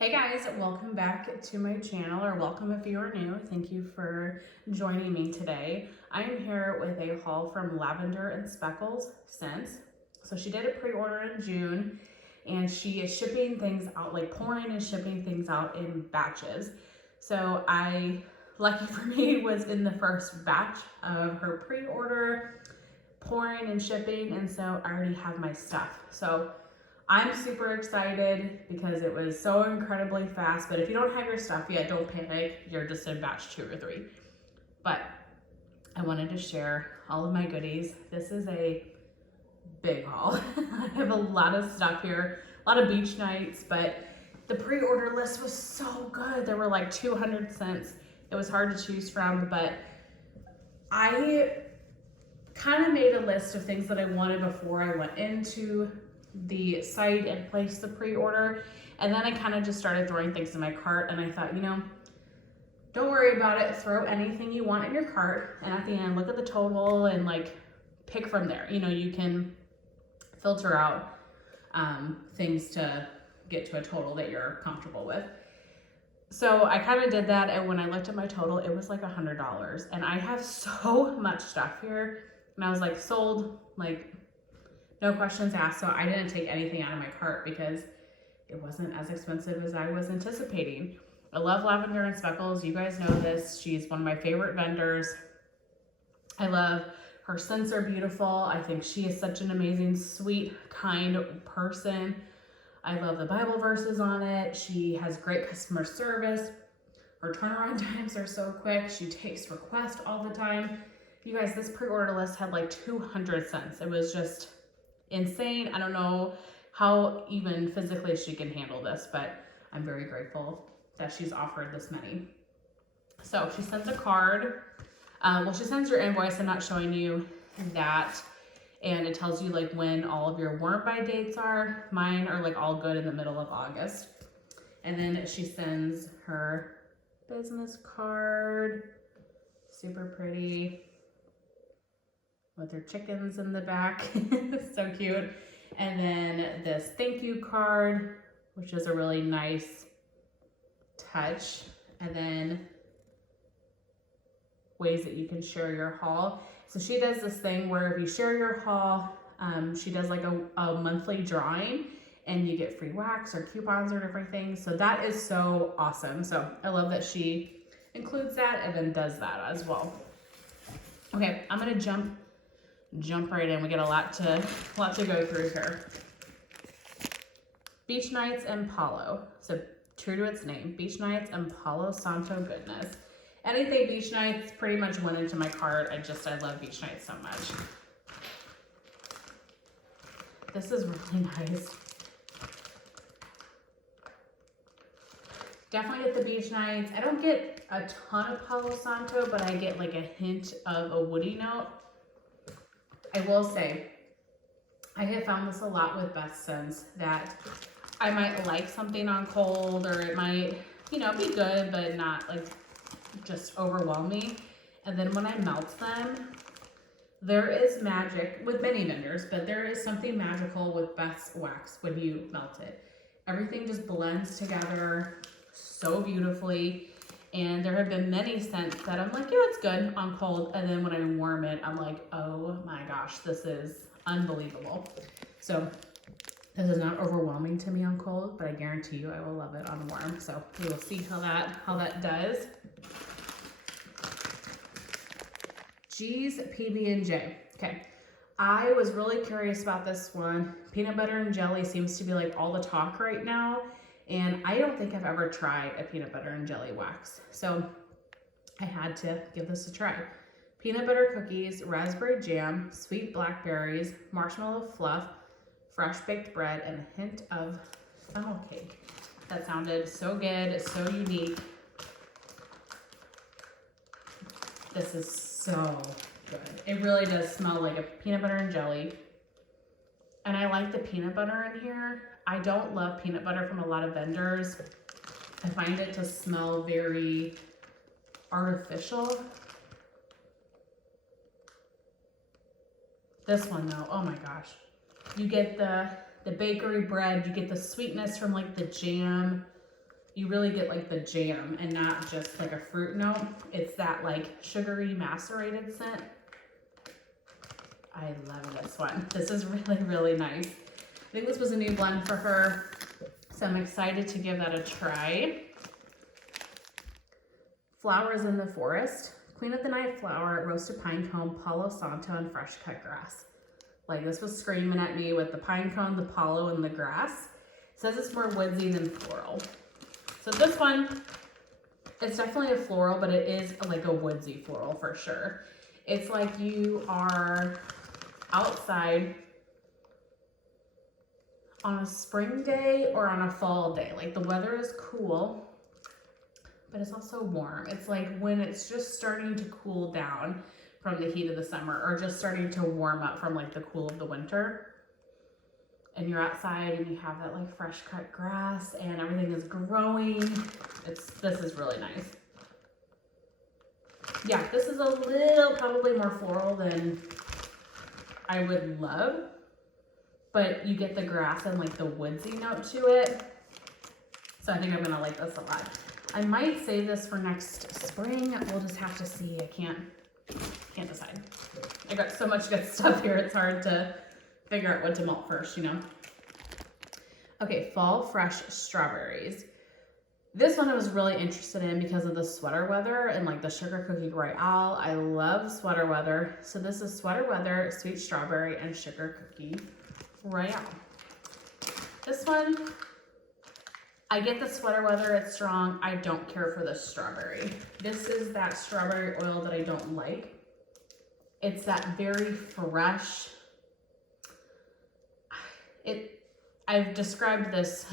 Hey guys, welcome back to my channel, or welcome if you are new. Thank you for joining me today. I am here with a haul from Lavender and Speckles scents. So she did a pre-order in June and she is shipping things out, like pouring and shipping things out in batches. So lucky for me, was in the first batch of her pre-order, pouring and shipping, and so I already have my stuff. So I'm super excited because it was so incredibly fast, but if you don't have your stuff yet, don't panic. You're just in batch 2 or 3. But I wanted to share all of my goodies. This is a big haul. I have a lot of stuff here, a lot of beach nights, but the pre-order list was so good. There were like 200 scents. It was hard to choose from, but I kind of made a list of things that I wanted before I went into the site and placed the pre-order, and then I kind of just started throwing things in my cart, and I thought, don't worry about it, throw anything you want in your cart, and at the end look at the total and like pick from there. You can filter out things to get to a total that you're comfortable with. So I kind of did that, and when I looked at my total, it was like $100, and I have so much stuff here, and I was like sold, like no questions asked. So I didn't take anything out of my cart because it wasn't as expensive as I was anticipating. I love Lavender and Speckles. You guys know this. She's one of my favorite vendors. I love her scents are beautiful. I think she is such an amazing, sweet, kind person. I love the Bible verses on it. She has great customer service. Her turnaround times are so quick. She takes requests all the time. You guys, this pre-order list had like 200 scents. It was just insane. I don't know how even physically she can handle this, but I'm very grateful that she's offered this many. So she sends a card. She sends your invoice. I'm not showing you that. And it tells you like when all of your warrant by dates are. Mine are like all good in the middle of August. And then she sends her business card. Super pretty, with her chickens in the back. So cute. And then this thank you card, which is a really nice touch. And then ways that you can share your haul. So she does this thing where if you share your haul, she does like a monthly drawing, and you get free wax or coupons or different things. So that is so awesome. So I love that she includes that and then does that as well. Okay, I'm gonna jump right in. We get a lot to go through here. Beach Nights and Palo. So true to its name, Beach Nights and Palo Santo goodness. Anything Beach Nights pretty much went into my cart. I love Beach Nights so much. This is really nice. Definitely get the Beach Nights. I don't get a ton of Palo Santo, but I get like a hint of a woody note. I will say, I have found this a lot with Best Scents, that I might like something on cold, or it might, be good, but not like just overwhelming. And then when I melt them, there is magic with many vendors, but there is something magical with Best wax when you melt it. Everything just blends together so beautifully. And there have been many scents that I'm like, yeah, it's good on cold. And then when I warm it, I'm like, oh my gosh, this is unbelievable. So this is not overwhelming to me on cold, but I guarantee you I will love it on warm. So we will see how that does. G's PB&J. Okay. I was really curious about this one. Peanut butter and jelly seems to be like all the talk right now. And I don't think I've ever tried a peanut butter and jelly wax. So I had to give this a try. Peanut butter cookies, raspberry jam, sweet blackberries, marshmallow fluff, fresh baked bread, and a hint of funnel cake. That sounded so good, so unique. This is so good. It really does smell like a peanut butter and jelly. And I like the peanut butter in here. I don't love peanut butter from a lot of vendors. I find it to smell very artificial. This one though, oh my gosh. You get the bakery bread, you get the sweetness from like the jam. you really get like the jam and not just like a fruit note. It's that like sugary macerated scent. I love this one. This is really, really nice. I think this was a new blend for her, so I'm excited to give that a try. Flowers in the Forest. Queen of the Night flower, roasted pine cone, Palo Santo, and fresh cut grass. Like, this was screaming at me with the pine cone, the palo, and the grass. It says it's more woodsy than floral. So this one, it's definitely a floral, but it is like a woodsy floral for sure. It's like you are outside on a spring day or on a fall day. Like, the weather is cool, but it's also warm. It's like when it's just starting to cool down from the heat of the summer, or just starting to warm up from like the cool of the winter. And you're outside and you have that like fresh cut grass and everything is growing. This is really nice. Yeah, this is a little probably more floral than I would love, but you get the grass and like the woodsy note to it. So I think I'm gonna like this a lot. I might save this for next spring. We'll just have to see. I can't decide. I got so much good stuff here. It's hard to figure out what to melt first, you know? Okay, Fall Fresh Strawberries. This one I was really interested in because of the sweater weather and like the Sugar Cookie Royale. I love sweater weather. So this is Sweater Weather, Sweet Strawberry, and Sugar Cookie Royale. This one, I get the sweater weather, it's strong. I don't care for the strawberry. This is that strawberry oil that I don't like. It's that very fresh. I've described this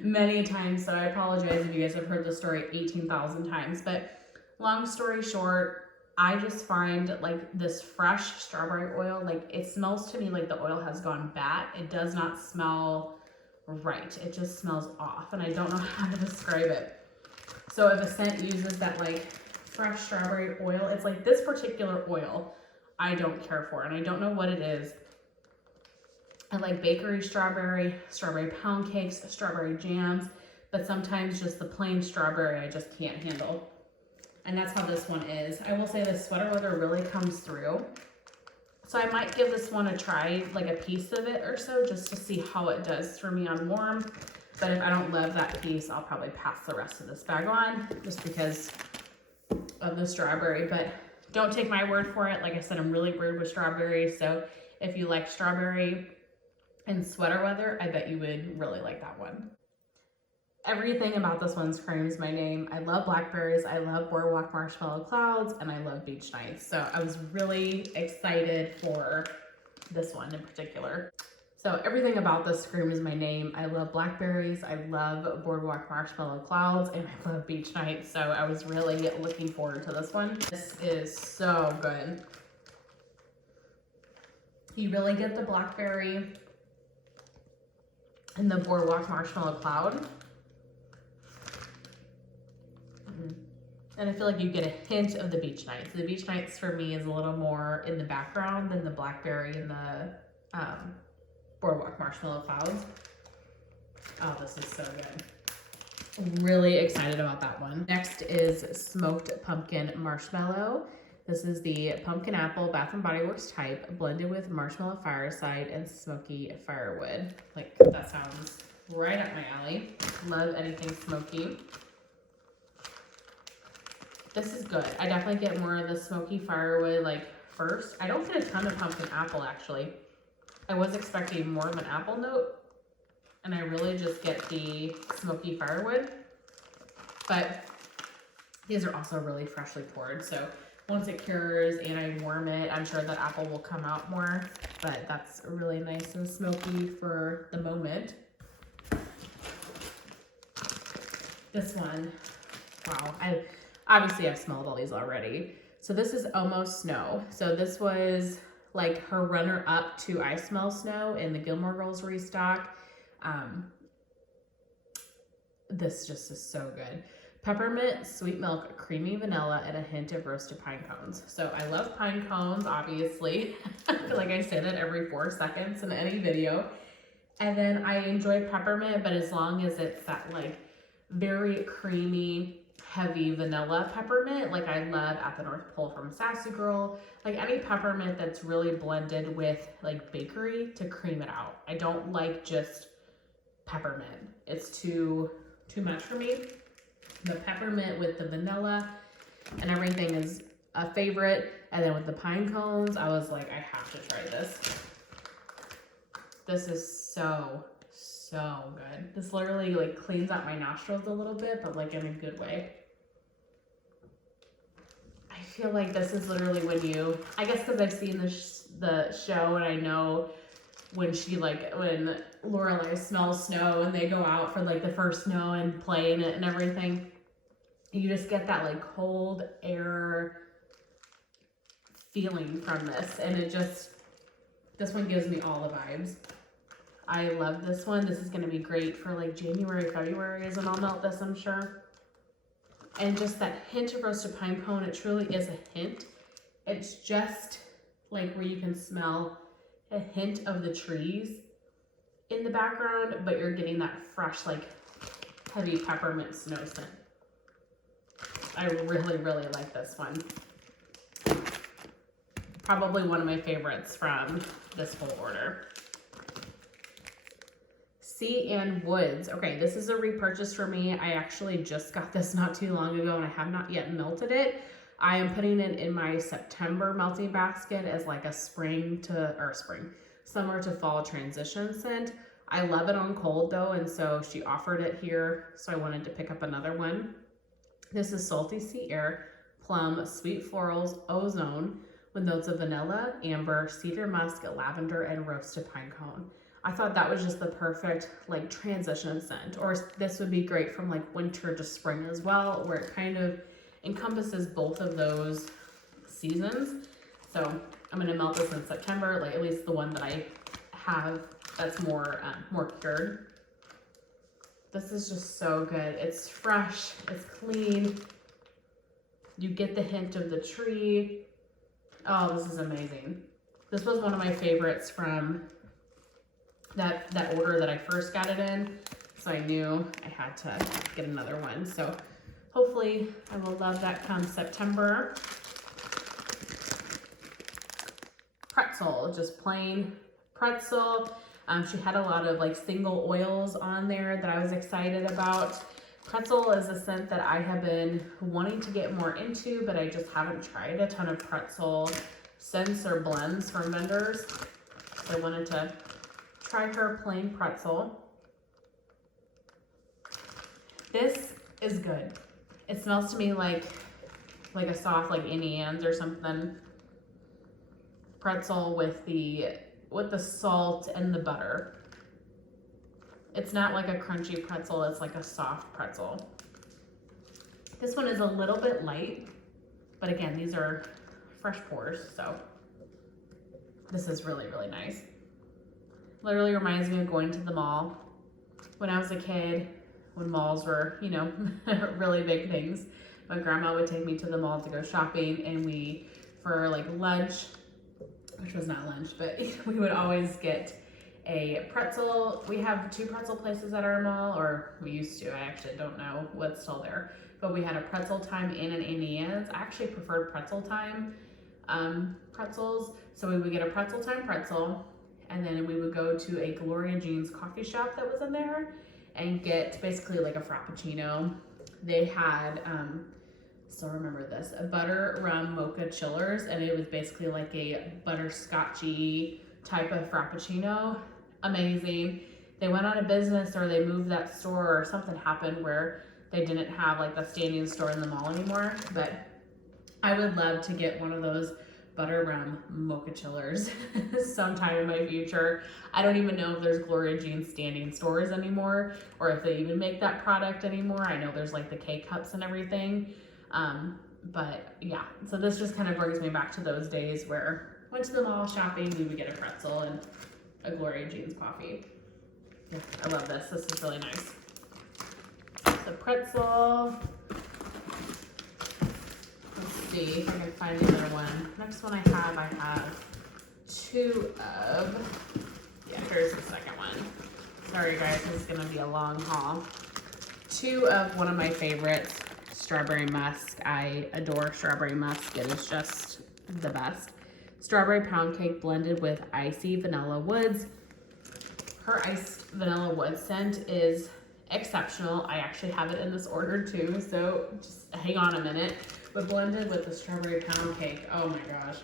many times, so I apologize if you guys have heard the story 18,000 times, but long story short, I just find like this fresh strawberry oil, like it smells to me like the oil has gone bad. It does not smell right. It just smells off, and I don't know how to describe it. So if a scent uses that like fresh strawberry oil, it's like this particular oil I don't care for, and I don't know what it is. I like bakery strawberry, strawberry pound cakes, strawberry jams, but sometimes just the plain strawberry I just can't handle. And that's how this one is. I will say the sweater weather really comes through. So I might give this one a try, like a piece of it or so, just to see how it does for me on warm. But if I don't love that piece, I'll probably pass the rest of this bag on just because of the strawberry. But don't take my word for it. Like I said, I'm really weird with strawberries. So if you like strawberry and sweater weather, I bet you would really like that one. Everything about this one screams my name. I love blackberries, I love boardwalk marshmallow clouds, and I love beach nights. So I was really excited for this one in particular. So everything about this screams my name. I love blackberries, I love boardwalk marshmallow clouds, and I love beach nights. So I was really looking forward to this one. This is so good. You really get the blackberry and the boardwalk marshmallow cloud. And I feel like you get a hint of the beach nights. The beach nights for me is a little more in the background than the blackberry and the boardwalk marshmallow clouds. Oh, this is so good. Really excited about that one. Next is Smoked Pumpkin Marshmallow. This is the pumpkin apple Bath & Body Works type, blended with marshmallow fireside and smoky firewood. Like, that sounds right up my alley. Love anything smoky. This is good. I definitely get more of the smoky firewood like first. I don't get a ton of pumpkin apple actually. I was expecting more of an apple note, and I really just get the smoky firewood. But these are also really freshly poured, so once it cures and I warm it, I'm sure that apple will come out more, but that's really nice and smoky for the moment. This one, wow, obviously I've smelled all these already. So this is Almost Snow. So this was like her runner up to I Smell Snow in the Gilmore Girls restock. This just is so good. Peppermint, sweet milk, creamy vanilla, and a hint of roasted pine cones. So I love pine cones, obviously. I feel like I say that every 4 seconds in any video. And then I enjoy peppermint, but as long as it's that like very creamy, heavy vanilla peppermint, like I love at the North Pole from Sassy Girl. Like any peppermint that's really blended with like bakery to cream it out. I don't like just peppermint. It's too much for me. The peppermint with the vanilla and everything is a favorite. And then with the pine cones, I was like, I have to try this. This is so good. This literally like cleans out my nostrils a little bit, but like in a good way. I feel like this is literally when you, I guess because I've seen the show and I know when Lorelai smells snow and they go out for like the first snow and play in it and everything, you just get that like cold air feeling from this, and this one gives me all the vibes. I love this one. This is going to be great for like January, February is when I'll melt this, I'm sure. And just that hint of roasted pine cone, it truly is a hint. It's just like where you can smell a hint of the trees in the background, but you're getting that fresh, like heavy peppermint snow scent. I really like this one. Probably one of my favorites from this whole order. Sea and Woods. Okay, this is a repurchase for me. I actually just got this not too long ago and I have not yet melted it. I am putting it in my September melting basket as like a summer to fall transition scent. I love it on cold though, and so she offered it here, so I wanted to pick up another one. This is Salty Sea Air, Plum, Sweet Florals, Ozone, with notes of vanilla, amber, cedar musk, lavender, and roasted pine cone. I thought that was just the perfect like transition scent, or this would be great from like winter to spring as well, where it kind of encompasses both of those seasons. So I'm gonna melt this in September, like at least the one that I have that's more cured. This is just so good. It's fresh, it's clean. You get the hint of the tree. Oh, this is amazing. This was one of my favorites from that order that I first got it in. So I knew I had to get another one. So hopefully I will love that come September. Pretzel, just plain pretzel. She had a lot of like single oils on there that I was excited about. Pretzel is a scent that I have been wanting to get more into, but I just haven't tried a ton of pretzel scents or blends from vendors. So I wanted to try her plain pretzel. This is good. It smells to me like a soft like Annie Ann's or something. Pretzel with the salt and the butter. It's not like a crunchy pretzel, it's like a soft pretzel. This one is a little bit light, but again, these are fresh pours, so this is really nice. Literally reminds me of going to the mall. When I was a kid, when malls were, you know, really big things, my grandma would take me to the mall to go shopping, and for like lunch, which was not lunch, but we would always get a pretzel. We have 2 pretzel places at our mall, or we used to. I actually don't know what's still there, but we had a Pretzel Time Inn and Annie Ann's. I actually preferred Pretzel Time pretzels, so we would get a Pretzel Time pretzel, and then we would go to a Gloria Jean's coffee shop that was in there and get basically like a frappuccino. They had still remember this, a butter rum mocha chillers, and it was basically like a butterscotchy type of frappuccino. Amazing. They went out of business, or they moved that store, or something happened where they didn't have like the standing store in the mall anymore, but I would love to get one of those butter rum mocha chillers sometime in my future. I don't even know if there's Gloria Jean's standing stores anymore, or if they even make that product anymore. I know there's like the K-cups and everything. But yeah, so this just kind of brings me back to those days where I went to the mall shopping, we would get a pretzel and a Gloria Jean's coffee. Yeah, I love this. This is really nice. The pretzel. Let's see if I can find the other one. Next one I have 2 of, yeah, here's the second one. Sorry guys, this is gonna be a long haul. two of one of my favorites, strawberry musk. I adore strawberry musk. It is just the best. Strawberry pound cake blended with icy vanilla woods. Her iced vanilla wood scent is exceptional. I actually have it in this order too, so just hang on a minute. But blended with the strawberry pound cake, oh my gosh.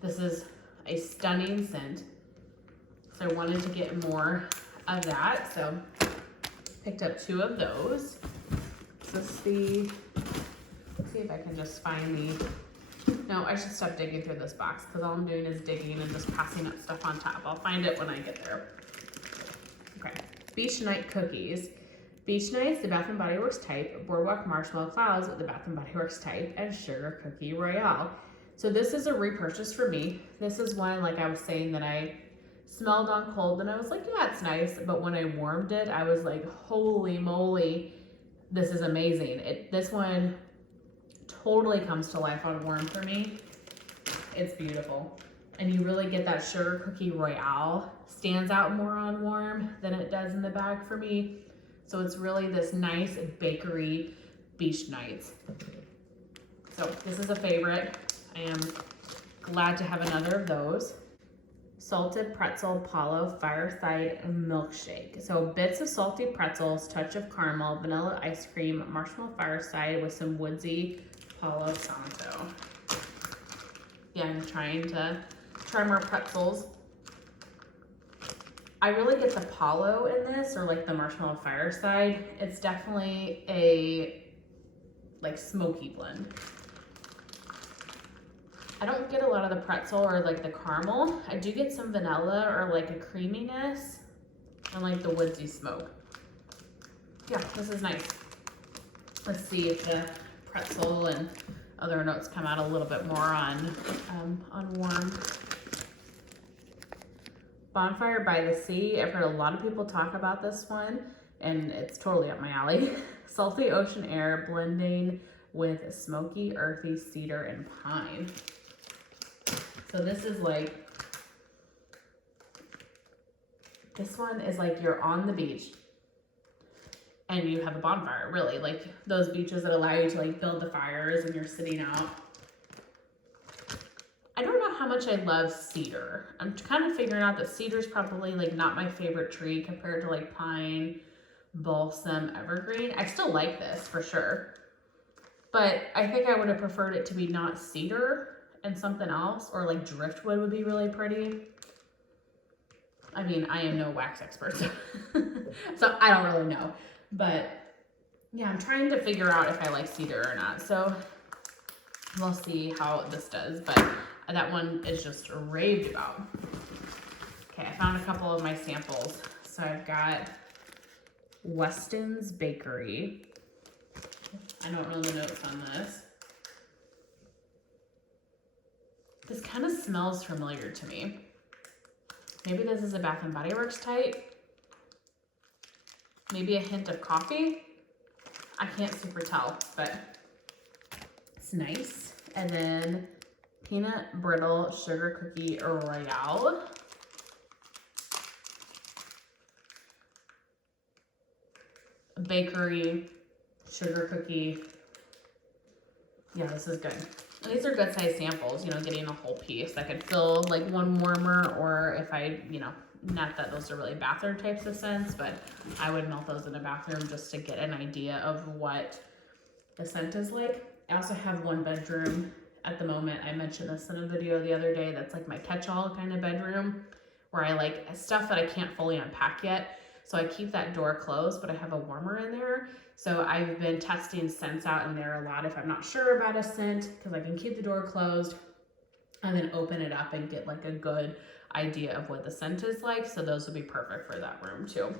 This is a stunning scent. So I wanted to get more of that, so picked up two of those. So let's see if I can just find the, no, I should stop digging through this box because all I'm doing is digging and just passing up stuff on top. I'll find it when I get there. Okay, Beach Night Cookies. Beach Nights, the Bath & Body Works type, Boardwalk Marshmallow Clouds with the Bath & Body Works type, and Sugar Cookie Royale. So this is a repurchase for me. This is one, like I was saying, that I smelled on cold and I was like, yeah, it's nice. But when I warmed it, I was like, holy moly, this is amazing. This one totally comes to life on warm for me. It's beautiful. And you really get that Sugar Cookie Royale. Stands out more on warm than it does in the bag for me. So it's really this nice bakery beach nights. So this is a favorite. I am glad to have another of those. Salted Pretzel Palo Fireside Milkshake. So bits of salty pretzels, touch of caramel, vanilla ice cream, marshmallow fireside with some woodsy Palo Santo. Yeah, I'm trying to try more pretzels. I really get the Palo in this, or like the marshmallow fireside. It's definitely a like smoky blend. I don't get a lot of the pretzel or like the caramel. I do get some vanilla or like a creaminess and like the woodsy smoke. Yeah, this is nice. Let's see if the pretzel and other notes come out a little bit more on warm. Bonfire by the Sea. I've heard a lot of people talk about this one and it's totally up my alley. Salty ocean air blending with smoky, earthy cedar and pine. So this is like, this one is like you're on the beach and you have a bonfire, really. Like those beaches that allow you to like build the fires and you're sitting out. I don't know how much I love cedar. I'm kind of figuring out that cedar is probably like not my favorite tree compared to like pine, balsam, evergreen. I still like this for sure. But I think I would have preferred it to be not cedar and something else, or like driftwood would be really pretty. I mean, I am no wax expert, so I don't really know. But yeah, I'm trying to figure out if I like cedar or not. So we'll see how this does, but that one is just raved about. Okay, I found a couple of my samples. So I've got Weston's Bakery. I don't know the notes on this. This kind of smells familiar to me. Maybe this is a Bath & Body Works type. Maybe a hint of coffee. I can't super tell, but it's nice. And then Peanut Brittle Sugar Cookie Royale. Bakery Sugar Cookie. Yeah, this is good. And these are good size samples, you know, getting a whole piece. I could fill like one warmer, or if I, you know, not that those are really bathroom types of scents, but I would melt those in a bathroom just to get an idea of what the scent is like. I also have one bedroom at the moment. I mentioned this in a video the other day. That's like my catch-all kind of bedroom where I like stuff that I can't fully unpack yet. So I keep that door closed, but I have a warmer in there. So I've been testing scents out in there a lot if I'm not sure about a scent, because I can keep the door closed and then open it up and get like a good idea of what the scent is like. So those would be perfect for that room too.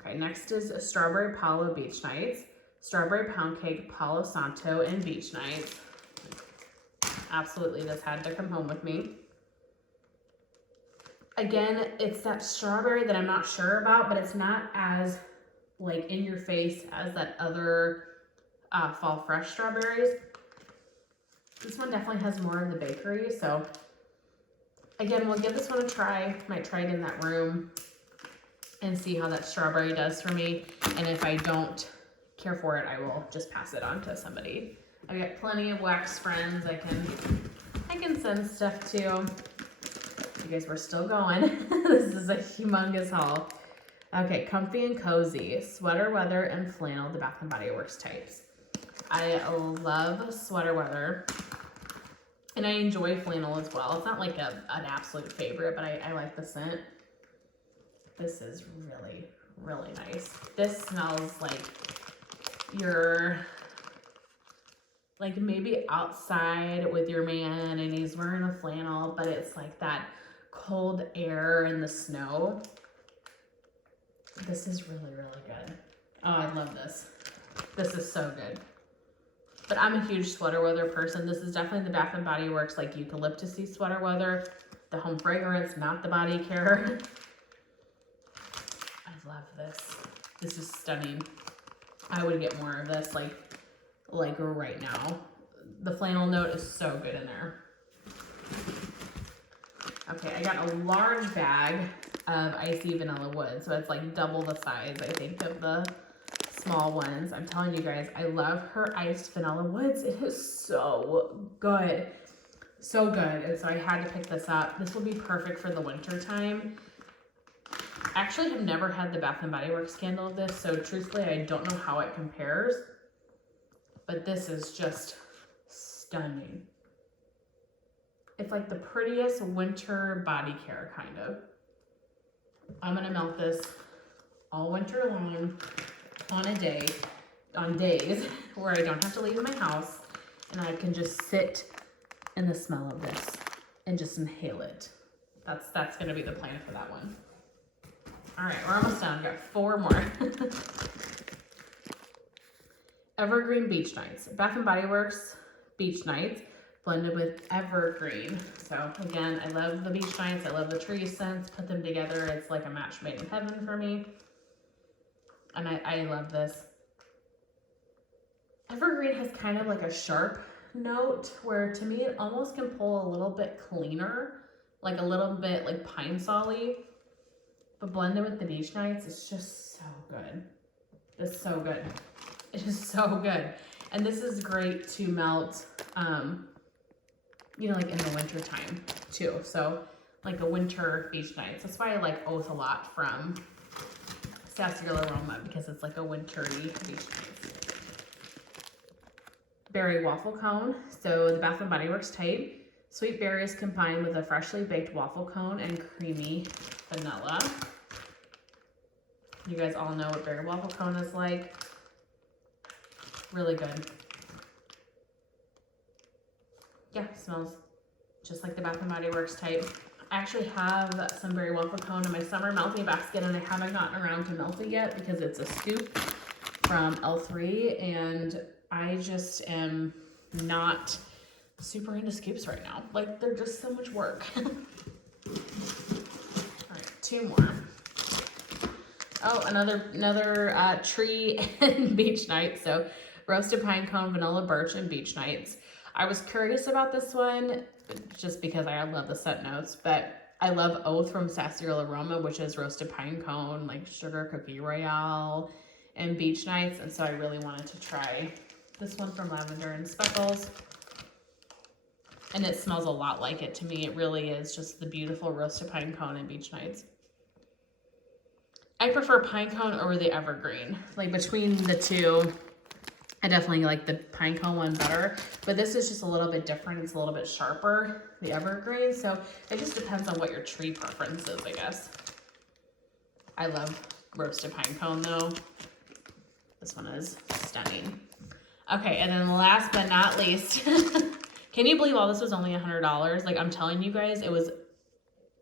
Okay, next is Strawberry Palo Beach Nights, Strawberry Pound Cake Palo Santo and Beach Nights. Absolutely, this had to come home with me. Again, it's that strawberry that I'm not sure about, but it's not as like in your face as that other fall fresh strawberries. This one definitely has more of the bakery. So again, we'll give this one a try. Might try it in that room. and see how that strawberry does for me. And if I don't care for it, I will just pass it on to somebody. I've got plenty of wax friends I can send stuff to. You guys, we're still going. This is a humongous haul. Okay, comfy and cozy, sweater weather and flannel, the Bath and Body Works types. I love sweater weather, and I enjoy flannel as well. It's not like an absolute favorite, but I like the scent. This is really, really nice. This smells like you're like maybe outside with your man and he's wearing a flannel, but it's like that cold air and the snow. This is really, really good. Oh, I love this. This is so good. But I'm a huge sweater weather person. This is definitely the Bath and Body Works like eucalyptus-y sweater weather. The home fragrance, not the body care. I love this. This is stunning. I would get more of this like right now. The flannel note is so good in there. Okay, I got a large bag of icy vanilla wood. So it's like double the size, I think, of the small ones. I'm telling you guys, I love her iced vanilla woods. It is so good. So good. And so I had to pick this up. This will be perfect for the winter time. I actually have never had the Bath and Body Works candle of this, so truthfully, I don't know how it compares. But this is just stunning. It's like the prettiest winter body care, kind of. I'm gonna melt this all winter long on days where I don't have to leave my house, and I can just sit in the smell of this and just inhale it. That's gonna be the plan for that one. All right, we're almost done. We've got 4 more. Evergreen Beach Nights. Bath and Body Works Beach Nights blended with evergreen. So again, I love the beach nights. I love the tree scents. Put them together. It's like a match made in heaven for me. And I love this. Evergreen has kind of like a sharp note where to me it almost can pull a little bit cleaner, like a little bit like pine sol-y. But blended with the beach nights, it's just so good. It's so good. It is so good. And this is great to melt, you know, like in the winter time too. So like a winter beach nights. That's why I like Oath a lot from Sarsaparilla Aroma, because it's like a wintry beach nights. Berry waffle cone. So the Bath and Body Works type. Sweet berries combined with a freshly baked waffle cone and creamy vanilla. You guys all know what berry waffle cone is like. Really good. Yeah, smells just like the Bath and Body Works type. I actually have some berry waffle cone in my summer melting basket, and I haven't gotten around to melt it yet because it's a scoop from L3, and I just am not super into scoops right now. Like, they're just so much work. All right, 2 more. Oh, another tree and beach night. So roasted pine cone, vanilla birch, and beach nights. I was curious about this one just because I love the scent notes, but I love Oath from Sarsaparilla Aroma, which is roasted pine cone, like sugar cookie royale, and beach nights. And so I really wanted to try this one from Lavender and Speckles. And it smells a lot like it to me. It really is just the beautiful roasted pine cone and beach nights. I prefer pine cone over the evergreen. Like between the two, I definitely like the pine cone one better, but this is just a little bit different. It's a little bit sharper, the evergreen. So it just depends on what your tree preference is, I guess. I love roasted pine cone though. This one is stunning. Okay, and then last but not least, can you believe all this was only $100? Like, I'm telling you guys, it was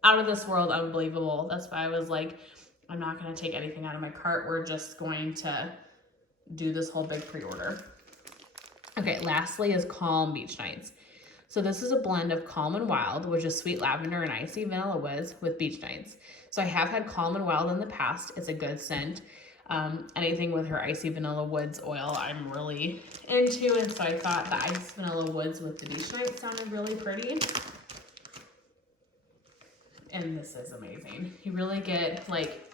out of this world, unbelievable. That's why I was like, I'm not going to take anything out of my cart. We're just going to do this whole big pre-order. Okay, lastly is Calm Beach Nights. So this is a blend of Calm and Wild, which is sweet lavender and icy vanilla woods with beach nights. So I have had Calm and Wild in the past. It's a good scent. Anything with her icy vanilla woods oil I'm really into, and so I thought the ice vanilla woods with the beach nights sounded really pretty. And this is amazing. You really get like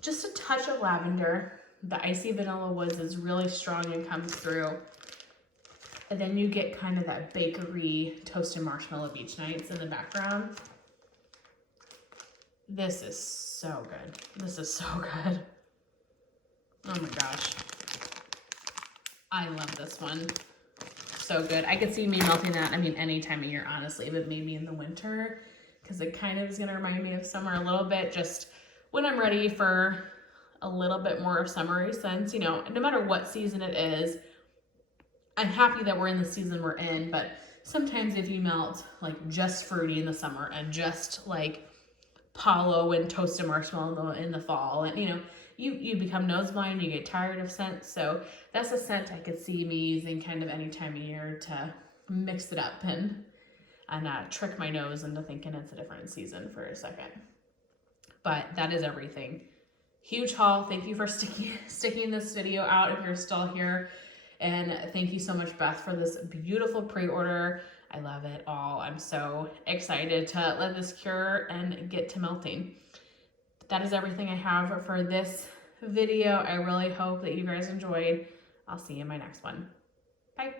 just a touch of lavender. The icy vanilla woods is really strong and comes through. And then you get kind of that bakery toasted marshmallow beach nights in the background. This is so good. This is so good. Oh my gosh. I love this one. So good. I could see me melting that, I mean, any time of year, honestly, but maybe in the winter, because it kind of is going to remind me of summer a little bit, just when I'm ready for a little bit more of summery scents. You know, no matter what season it is, I'm happy that we're in the season we're in, but sometimes if you melt like just fruity in the summer and just like Palo and toasted marshmallow in the fall, and you know, you become nose blind, you get tired of scents. So that's a scent I could see me using kind of any time of year to mix it up and trick my nose into thinking it's a different season for a second. But that is everything. Huge haul. Thank you for sticking this video out if you're still here. And thank you so much, Beth, for this beautiful pre-order. I love it all. I'm so excited to let this cure and get to melting. That is everything I have for this video. I really hope that you guys enjoyed. I'll see you in my next one. Bye.